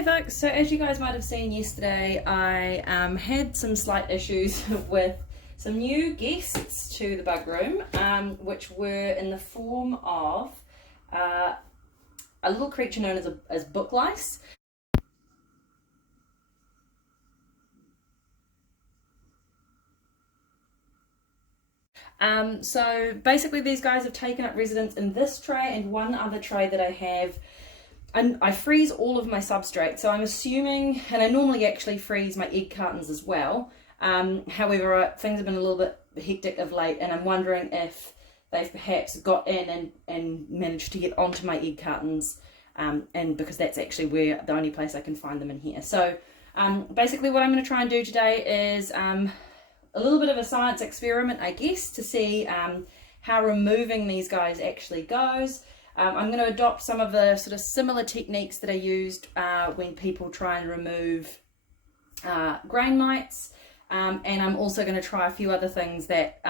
Hey folks, so as you guys might have seen yesterday, I had some slight issues with some new guests to the bug room, which were in the form of a little creature known as booklice. So basically these guys have taken up residence in this tray and one other tray that I have. And I freeze all of my substrate, so I'm assuming, and I normally actually freeze my egg cartons as well. However, things have been a little bit hectic of late, and I'm wondering if they've perhaps got in and managed to get onto my egg cartons, and because that's actually the only place I can find them in here. So basically what I'm going to try and do today is a little bit of a science experiment, I guess, to see how removing these guys actually goes. I'm going to adopt some of the sort of similar techniques that are used when people try and remove grain mites, and I'm also going to try a few other things that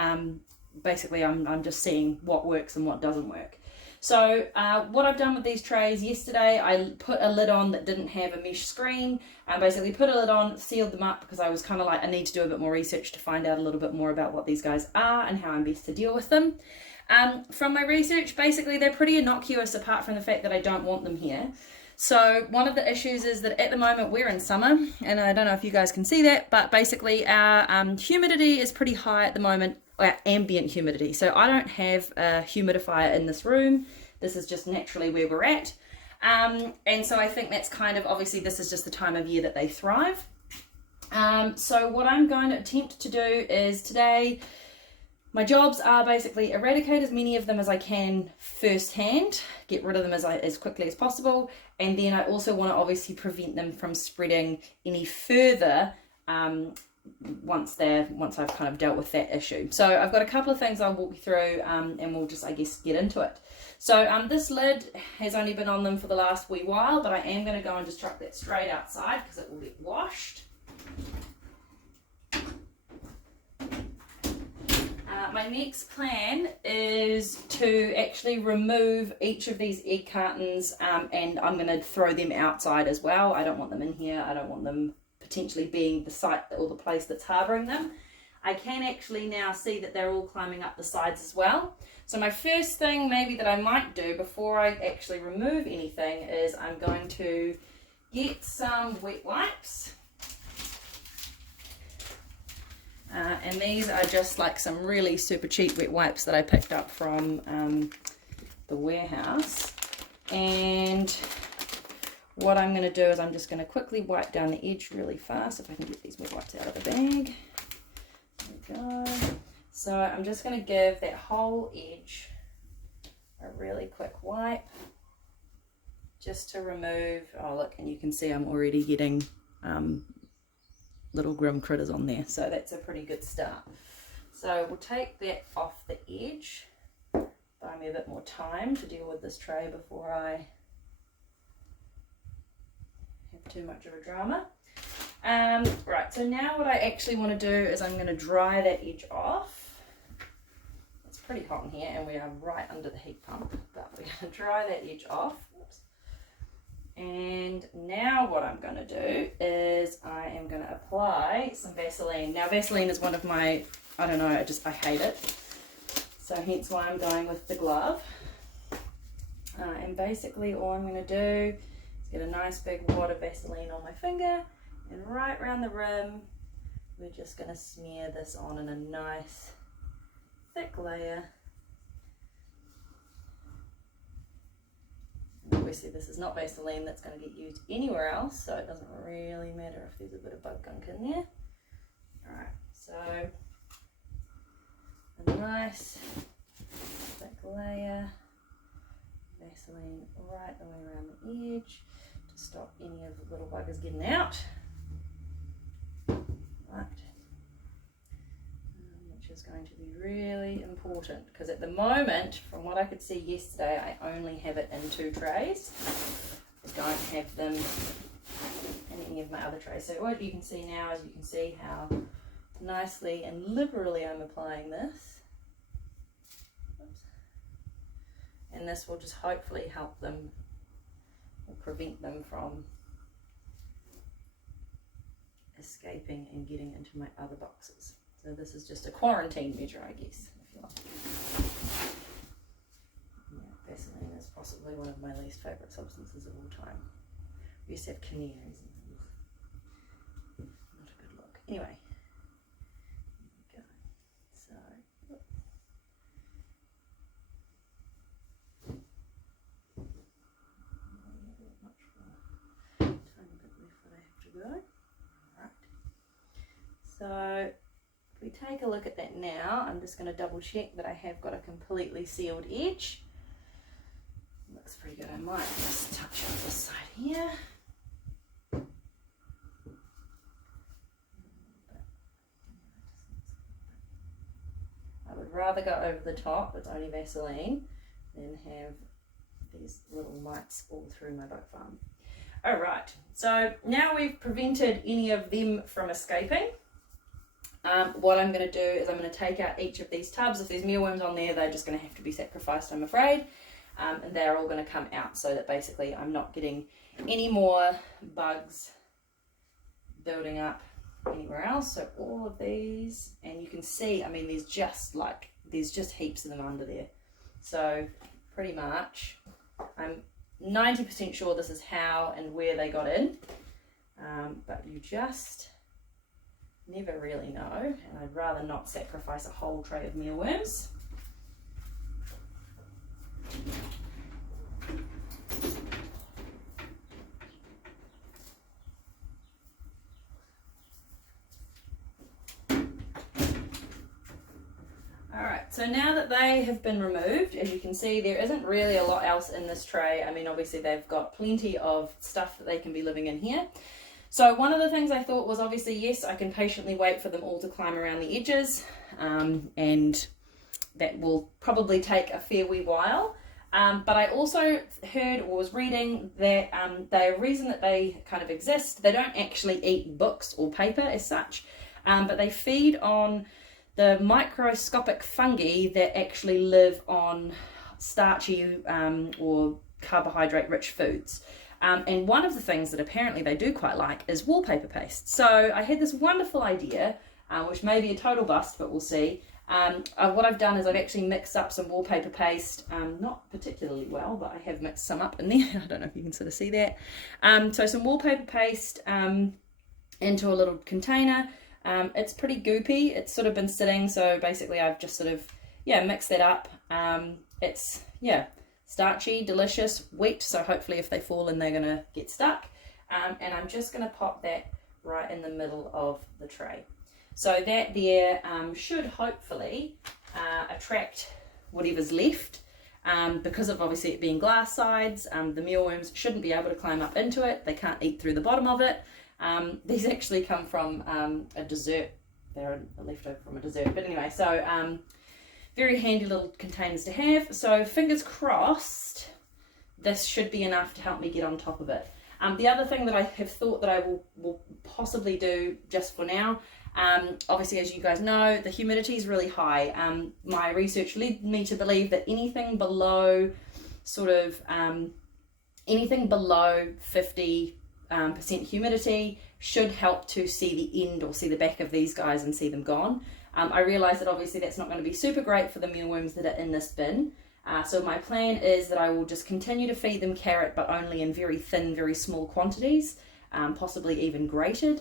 basically I'm just seeing what works and what doesn't work. So what I've done with these trays yesterday, I put a lid on that didn't have a mesh screen. I basically put a lid on, sealed them up because I was kind of like, I need to do a bit more research to find out a little bit more about what these guys are and how I'm best to deal with them. From my research, basically they're pretty innocuous apart from the fact that I don't want them here. So one of the issues is that at the moment we're in summer, and I don't know if you guys can see that, but basically our humidity is pretty high at the moment, our ambient humidity. So I don't have a humidifier in this room. This is just naturally where we're at. And so I think that's kind of, obviously this is just the time of year that they thrive. So what I'm going to attempt to do is today, my jobs are basically eradicate as many of them as I can firsthand, get rid of them as quickly as possible, and then I also want to obviously prevent them from spreading any further once I've kind of dealt with that issue. So I've got a couple of things I'll walk you through, and we'll just, I guess, get into it. So this lid has only been on them for the last wee while, but I am going to go and just chuck that straight outside because it will get washed. My next plan is to actually remove each of these egg cartons, and I'm going to throw them outside as well. I don't want them in here. I don't want them potentially being the site or the place that's harbouring them. I can actually now see that they're all climbing up the sides as well. So my first thing maybe that I might do before I actually remove anything is I'm going to get some wet wipes. And these are just like some really super cheap wet wipes that I picked up from the warehouse. And what I'm going to do is I'm just going to quickly wipe down the edge really fast, if I can get these wet wipes out of the bag. There we go. So I'm just going to give that whole edge a really quick wipe, just to remove, oh look, and you can see I'm already getting little grim critters on there, so that's a pretty good start. So we'll take that off the edge, buy me a bit more time to deal with this tray before I have too much of a drama. Right, so now what I actually want to do is I'm going to dry that edge off. It's pretty hot in here and we are right under the heat pump, but we're going to dry that edge off. Oops. And now what I'm going to do is I am going to apply some Vaseline. Now Vaseline is one of my, I don't know, I hate it. So hence why I'm going with the glove. And basically all I'm going to do is get a nice big wad of Vaseline on my finger, and right around the rim we're just going to smear this on in a nice thick layer. Obviously this is not Vaseline that's going to get used anywhere else, so it doesn't really matter if there's a bit of bug gunk in there. Alright, so a nice thick layer, Vaseline right the way around the edge to stop any of the little buggers getting out. Right. Which is going to be really important because at the moment, from what I could see yesterday, I only have it in 2 trays. I don't have them in any of my other trays. So what you can see now is you can see how nicely and liberally I'm applying this. Oops. And this will just hopefully help them or prevent them from escaping and getting into my other boxes. So this is just a quarantine measure, I guess, if you like. Yeah, Vaseline is possibly one of my least favourite substances of all time. We used to have canaries and things. Not a good look. Anyway, here we go. So, tiny bit left that I have to go. Alright. So if we take a look at that now, I'm just going to double check that I have got a completely sealed edge. Looks pretty good. I might just touch up this side here. I would rather go over the top with only Vaseline than have these little mites all through my book farm. Alright, so now we've prevented any of them from escaping. What I'm going to do is I'm going to take out each of these tubs. If there's mealworms on there, they're just going to have to be sacrificed, I'm afraid. And they're all going to come out so that basically I'm not getting any more bugs building up anywhere else. So all of these, and you can see, I mean, there's just heaps of them under there. So pretty much I'm 90% sure this is how and where they got in, but you just never really know, and I'd rather not sacrifice a whole tray of mealworms. Alright, so now that they have been removed, as you can see, there isn't really a lot else in this tray. I mean, obviously they've got plenty of stuff that they can be living in here. So one of the things I thought was, obviously, yes, I can patiently wait for them all to climb around the edges, and that will probably take a fair wee while. But I also heard or was reading that the reason that they kind of exist, they don't actually eat books or paper as such, but they feed on the microscopic fungi that actually live on starchy or carbohydrate-rich foods. And one of the things that apparently they do quite like is wallpaper paste. So I had this wonderful idea, which may be a total bust, but we'll see. What I've done is I've actually mixed up some wallpaper paste, not particularly well, but I have mixed some up in there. I don't know if you can sort of see that. So some wallpaper paste into a little container. It's pretty goopy. It's sort of been sitting, so basically I've just sort of, mixed that up. It's, starchy, delicious, wet, so hopefully if they fall in they're going to get stuck. And I'm just going to pop that right in the middle of the tray. So that there should hopefully attract whatever's left. Because of obviously it being glass sides, the mealworms shouldn't be able to climb up into it. They can't eat through the bottom of it. These actually come from a dessert. They're a leftover from a dessert. But anyway, so very handy little containers to have. So fingers crossed, this should be enough to help me get on top of it. The other thing that I have thought that I will possibly do just for now, obviously as you guys know, the humidity is really high. My research led me to believe that anything below 50% humidity should help to see the end or see the back of these guys and see them gone. I realise that obviously that's not going to be super great for the mealworms that are in this bin. So my plan is that I will just continue to feed them carrot, but only in very thin, very small quantities, possibly even grated,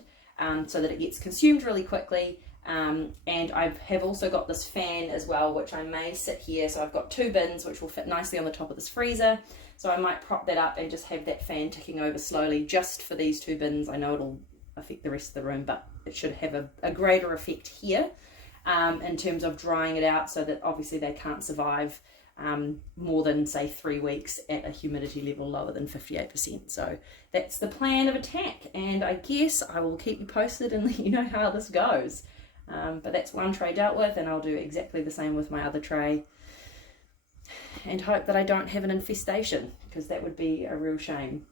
so that it gets consumed really quickly. And I have also got this fan as well, which I may sit here. So I've got two bins, which will fit nicely on the top of this freezer. So I might prop that up and just have that fan ticking over slowly just for these two bins. I know it'll affect the rest of the room, but it should have a greater effect here in terms of drying it out, so that obviously they can't survive more than, say, 3 weeks at a humidity level lower than 58%. So that's the plan of attack, and I guess I will keep you posted and let you know how this goes. But that's one tray dealt with, and I'll do exactly the same with my other tray, and hope that I don't have an infestation, because that would be a real shame.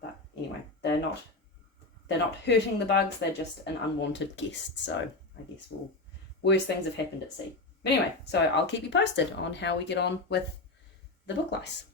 But anyway, they're not hurting the bugs, they're just an unwanted guest. So I guess worse things have happened at sea. But anyway, so I'll keep you posted on how we get on with the book lice.